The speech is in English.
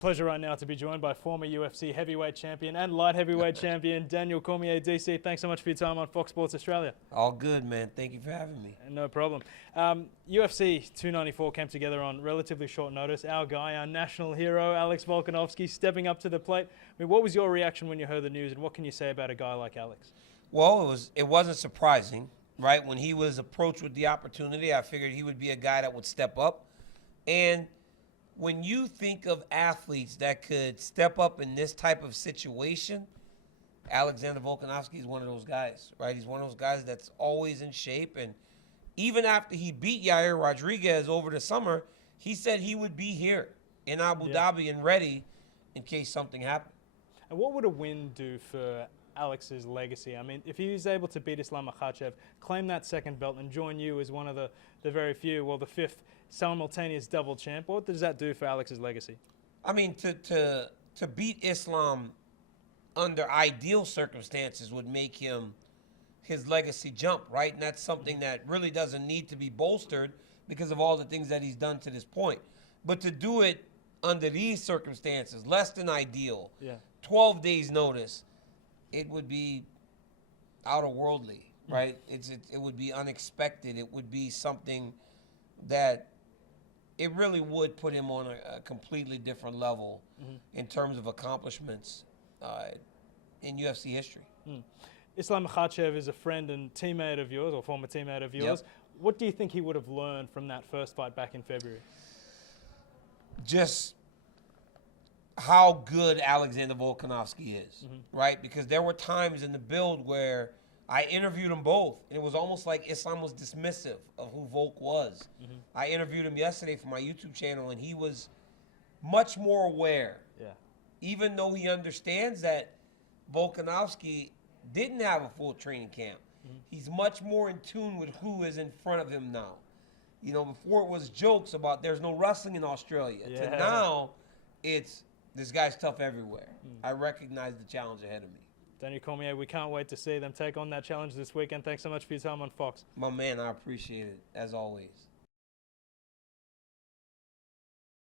Pleasure right now to be joined by former UFC heavyweight champion and light heavyweight champion Daniel Cormier. DC, thanks so much for your time on Fox Sports Australia. All good, man. Thank you for having me. No problem. UFC 294 came together on relatively short notice. Our guy, our national hero, Alex Volkanovski, stepping up to the plate. I mean, what was your reaction when you heard the news, and what can you say about a guy like Alex? Well, it wasn't surprising, right? When he was approached with the opportunity, I figured he would be a guy that would step up. And when you think of athletes that could step up in this type of situation, Alexander Volkanovski is one of those guys, right? He's one of those guys that's always in shape. And even after he beat Yair Rodriguez over the summer, he said he would be here in Abu Dhabi and ready in case something happened. And what would a win do for Alex's legacy? I mean, if he was able to beat Islam Makhachev, claim that second belt, and join you as one of the very few, well, the fifth simultaneous double champ, what does that do for Alex's legacy? I mean, to beat Islam under ideal circumstances would make his legacy jump, right? And that's something that really doesn't need to be bolstered because of all the things that he's done to this point. But to do it under these circumstances, less than ideal, 12 days notice, it would be outer-worldly, right? It would be unexpected. It would be something that it really would put him on a completely different level in terms of accomplishments in UFC history. Islam Makhachev is a friend and teammate of yours, or former teammate of yours. What do you think he would have learned from that first fight back in February? Just how good Alexander Volkanovski is, right? Because there were times in the build where I interviewed them both, and it was almost like Islam was dismissive of who Volk was. I interviewed him yesterday for my YouTube channel, and he was much more aware. Even though he understands that Volkanovski didn't have a full training camp, he's much more in tune with who is in front of him now. You know, before it was jokes about there's no wrestling in Australia. To now, it's this guy's tough everywhere. I recognize the challenge ahead of me. Daniel Cormier, we can't wait to see them take on that challenge this weekend. Thanks so much for your time on Fox. My man, I appreciate it, as always.